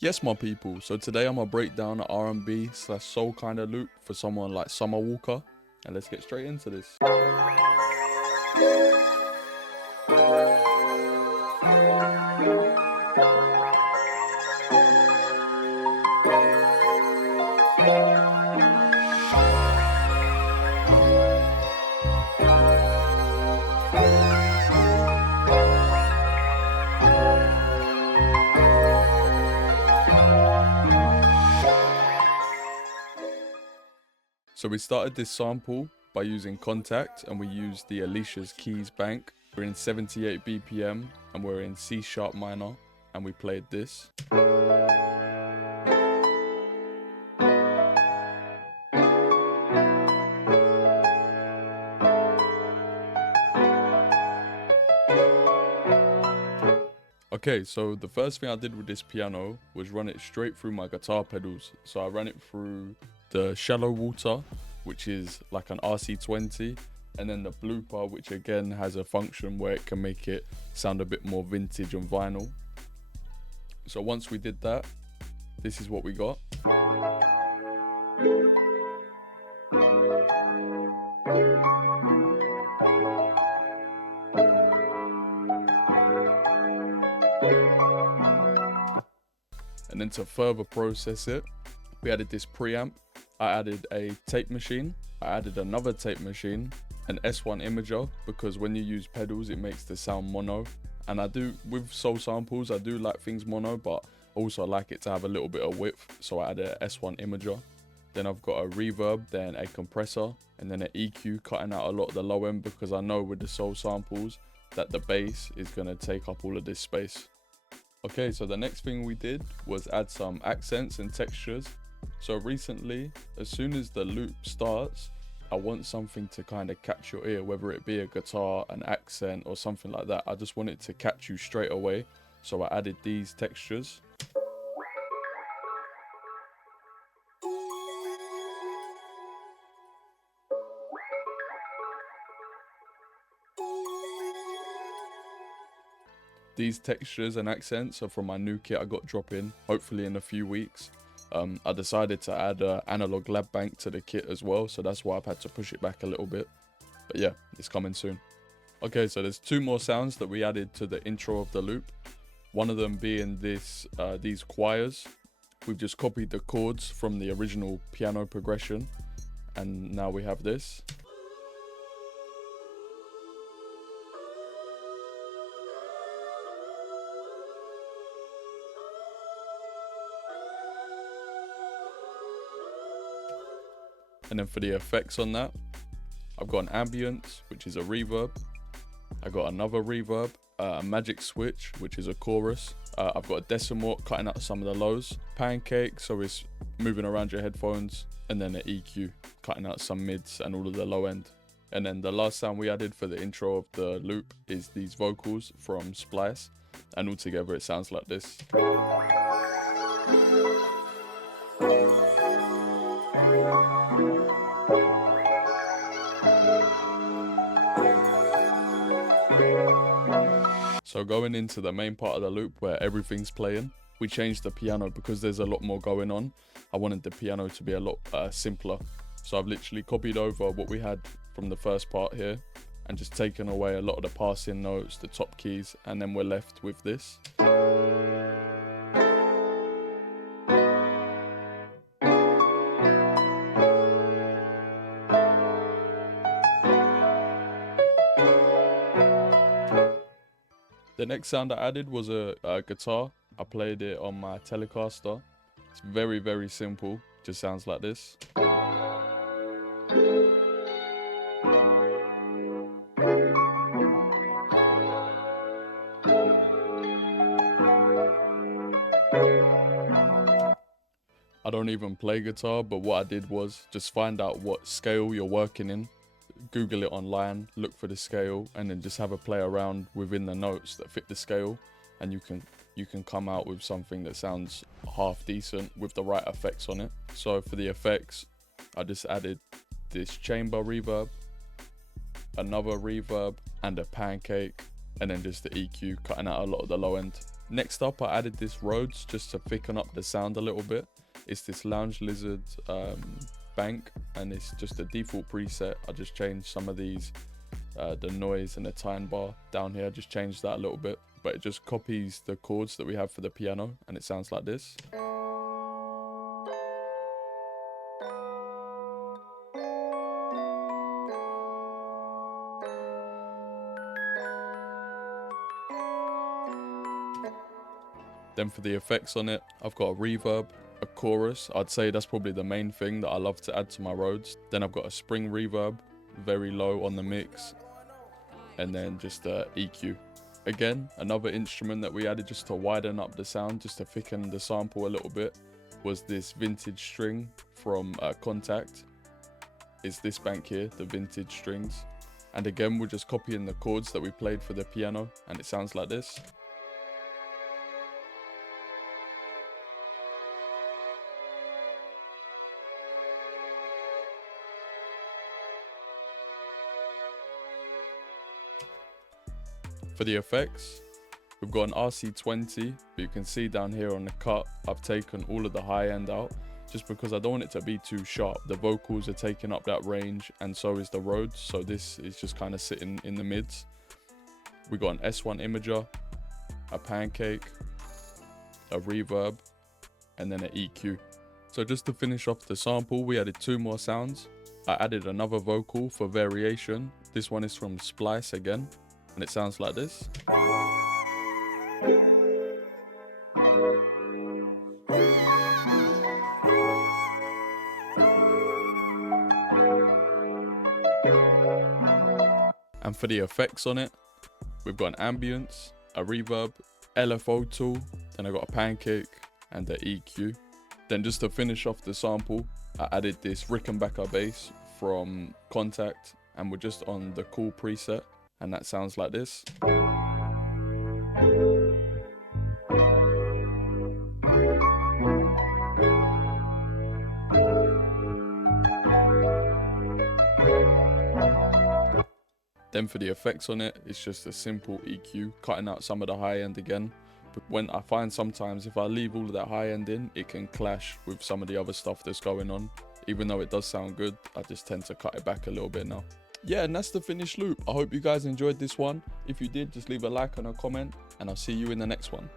Yes, my people, so today I'm gonna break down an R&B slash soul kind of loop for someone like Summer Walker, and let's get straight into this. So we started this sample by using Contact, and we used the Alicia's Keys Bank. We're in 78 BPM and we're in C sharp minor, and we played this. Okay, so the first thing I did with this piano was run it straight through my guitar pedals. So I ran it through the Shallow Water, which is like an RC20, and then the Blooper, which again has a function where it can make it sound a bit more vintage and vinyl. So once we did that, this is what we got. And then to further process it, we added this preamp. I added a tape machine. I added another tape machine, an S1 imager, because when you use pedals, it makes the sound mono. And I do, with soul samples, I do like things mono, but also I like it to have a little bit of width. So I added an S1 imager. Then I've got a reverb, then a compressor, and then an EQ, cutting out a lot of the low end, because I know with the soul samples that the bass is gonna take up all of this space. Okay, so the next thing we did was add some accents and textures. So recently, as soon as the loop starts, I want something to kind of catch your ear, whether it be a guitar, an accent, or something like that. I just want it to catch you straight away. So I added these textures. These textures and accents are from my new kit I got dropping, hopefully in a few weeks. I decided to add an analog lab bank to the kit as well, so that's why I've had to push it back a little bit. But yeah, it's coming soon. Okay, so there's two more sounds that we added to the intro of the loop. One of them being these choirs. We've just copied the chords from the original piano progression, and now we have this. And then for the effects on that, I've got an ambience, which is a reverb. I got another reverb, a magic switch, which is a chorus. I've got a decimal cutting out some of the lows. Pancake, so it's moving around your headphones. And then an EQ, cutting out some mids and all of the low end. And then the last sound we added for the intro of the loop is these vocals from Splice. And altogether it sounds like this. So going into the main part of the loop where everything's playing, we changed the piano because there's a lot more going on. I wanted the piano to be a lot simpler. So I've literally copied over what we had from the first part here and just taken away a lot of the passing notes, the top keys, and then we're left with this. The next sound I added was a guitar. I played it on my Telecaster. It's very, very simple. Just sounds like this. I don't even play guitar, but what I did was just find out what scale you're working in. Google it online, look for the scale, and then just have a play around within the notes that fit the scale, and you can come out with something that sounds half decent with the right effects on it. So for the effects, I just added this chamber reverb, another reverb, and a pancake, and then just the EQ, cutting out a lot of the low end. Next up, I added this RHODES just to thicken up the sound a little bit. It's this Lounge Lizard bank, and it's just a default preset. I just changed some of these, the noise and the time bar down here, just changed that a little bit, but it just copies the chords that we have for the piano, and it sounds like this. Then for the effects on it, I've got a reverb, a chorus. I'd say that's probably the main thing that I love to add to my RHODES. Then I've got a spring reverb, very low on the mix, and then just a EQ. Again, another instrument that we added just to widen up the sound, just to thicken the sample a little bit, was this vintage string from Contact. It's this bank here, the vintage strings. And again, we're just copying the chords that we played for the piano, and it sounds like this. For the effects, we've got an RC20, but you can see down here on the cut, I've taken all of the high end out, just because I don't want it to be too sharp. The vocals are taking up that range, and so is the RHODES, so this is just kind of sitting in the mids. We got an S1 imager, a pancake, a reverb, and then an EQ. So just to finish off the sample, we added 2 more sounds. I added another vocal for variation. This one is from Splice again, and it sounds like this. And for the effects on it, we've got an ambience, a reverb, LFO tool, then I got a pancake and the EQ. Then just to finish off the sample, I added this Rickenbacker bass from Contact, and we're just on the cool preset, and that sounds like this. Then for the effects on it, it's just a simple EQ, cutting out some of the high end again. But when I find sometimes if I leave all of that high end in, it can clash with some of the other stuff that's going on. Even though it does sound good, I just tend to cut it back a little bit now. Yeah, and that's the finished loop. I hope you guys enjoyed this one. If you did, just leave a like and a comment, and I'll see you in the next one.